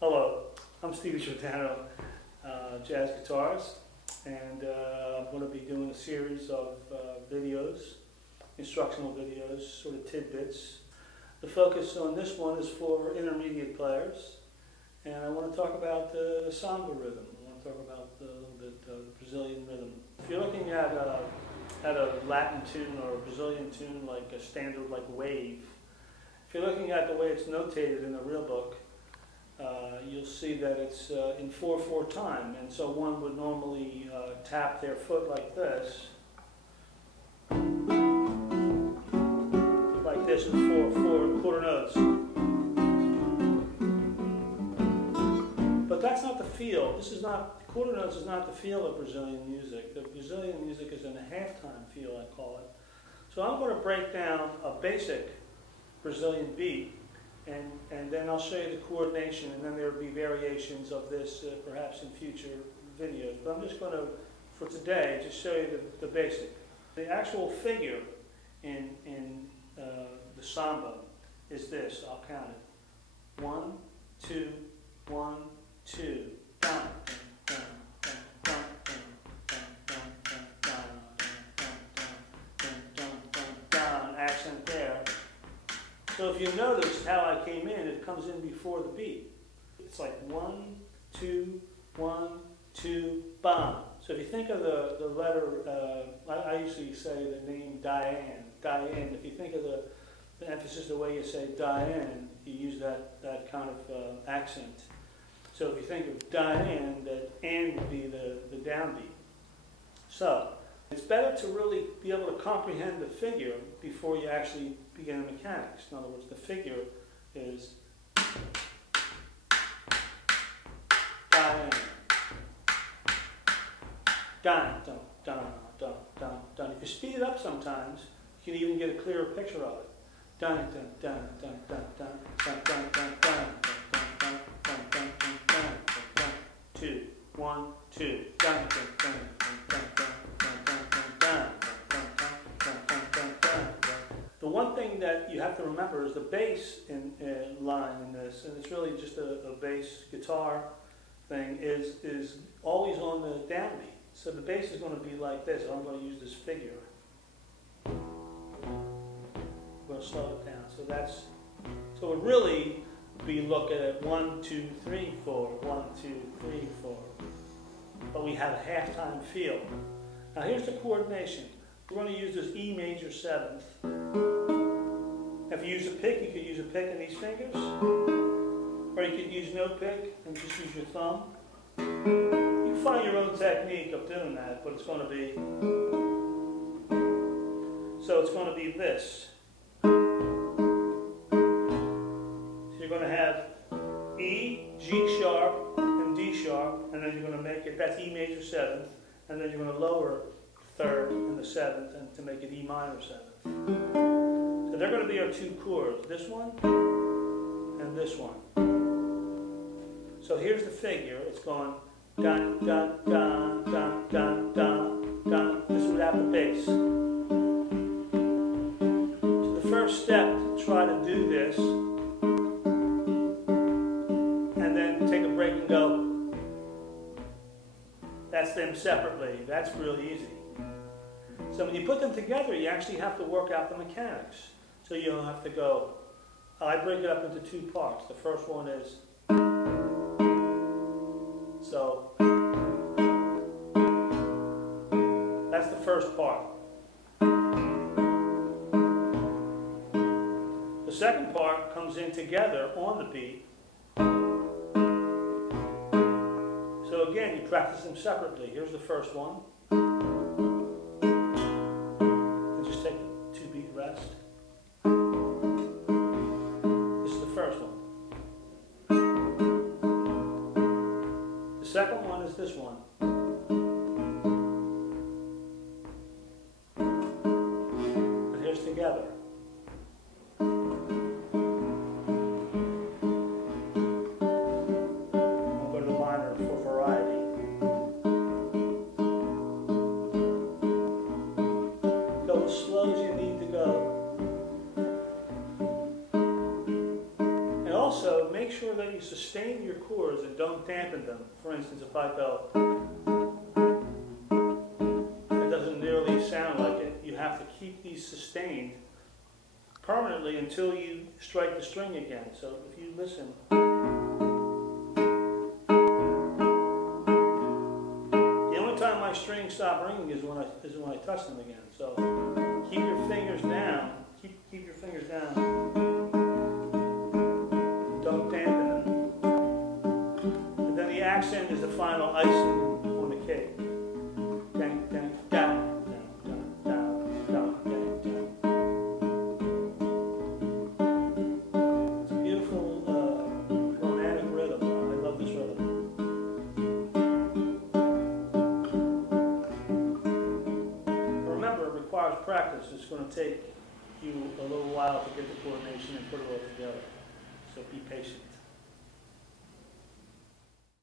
Hello, I'm Steve Giordano, jazz guitarist, and I'm going to be doing a series of videos, instructional videos, sort of tidbits. The focus on this one is for intermediate players, and I want to talk about the Samba Rhythm. I want to talk about a little bit Brazilian rhythm. If you're looking at a Latin tune or a Brazilian tune like a standard like wave, if you're looking at the way it's notated in the real book, you'll see that it's in 4/4 time, and so one would normally tap their foot like this in four quarter notes. But that's not the feel. This is not, quarter notes is not the feel of Brazilian music. The Brazilian music is in a halftime feel, I call it. So I'm going to break down a basic Brazilian beat, and then I'll show you the coordination, and then there will be variations of this perhaps in future videos. But I'm just going to, for today, just show you the basic. The actual figure in the samba is this. I'll count it. 1, 2, 1, 2. Down, down, down, down, down, down, down, down. Accent there. So if you notice how I came in, it comes in before the beat. It's like 1, 2, 1, 2, bam. So if you think of the letter, I usually say the name Diane. Diane. If you think of the emphasis, the way you say Diane, you use that kind of accent. So if you think of Diane, that N would be the downbeat. So it's better to really be able to comprehend the figure before you actually begin the mechanics. In other words, the figure is Diane. Dun, dun, dun, dun, dun, dun. If you speed it up sometimes, you can even get a clearer picture of it. Dun, dun, dun, dun, dun, dun, dun, dun, dun, dun, dun, dun, dun, dun, dun, dun, dun, 2, 1, 2. Dun, dun, dun, dun, dun, dun, dun, dun, dun. The one thing that you have to remember is the bass line in this, and it's really just a bass guitar thing, is always on the downbeat. So the bass is going to be like this. I'm going to use this figure. I'm going to slow it down. So it really be looking at 1, 2, 3, 4, 1, 2, 3, 4. But we have a halftime feel. Now here's the coordination. We're going to use this E major 7th. If you use a pick, you could use a pick in these fingers, or you could use no pick and just use your thumb. You can find your own technique of doing that, but it's going to be, so it's going to be this. So you're going to have E, G sharp, and D sharp, and then you're going to make it, that's E major 7th, and then you're going to lower 3rd and the 7th and to make it E minor 7th. So they're going to be our two chords, this one and this one. So here's the figure. It's going dun, dun, dun, dun, dun, dun, dun. This is without the bass. So the first step to try to do this, and then take a break and go. That's them separately. That's really easy. So when you put them together, you actually have to work out the mechanics. So you don't have to go, I break it up into two parts. The first one is, so that's the first part. The second part comes in together on the beat. So again, you practice them separately. Here's the first one. And just take a 2-beat rest. This is the first one. The second one is this one. And here's together. I'll go to the minor for variety. Go as slow as you need to go. And also, make sure that you sustain your chords and don't dampen them. For instance, if I go, it doesn't nearly sound like it. You have to keep these sustained permanently until you strike the string again. So if you listen, the only time my strings stop ringing is when I touch them again. So keep your fingers down. Keep your fingers down. Don't dampen them. And then the accent is the final icing on the cake. Dang, dang, down. Practice. It's going to take you a little while to get the coordination and put it all together. So be patient.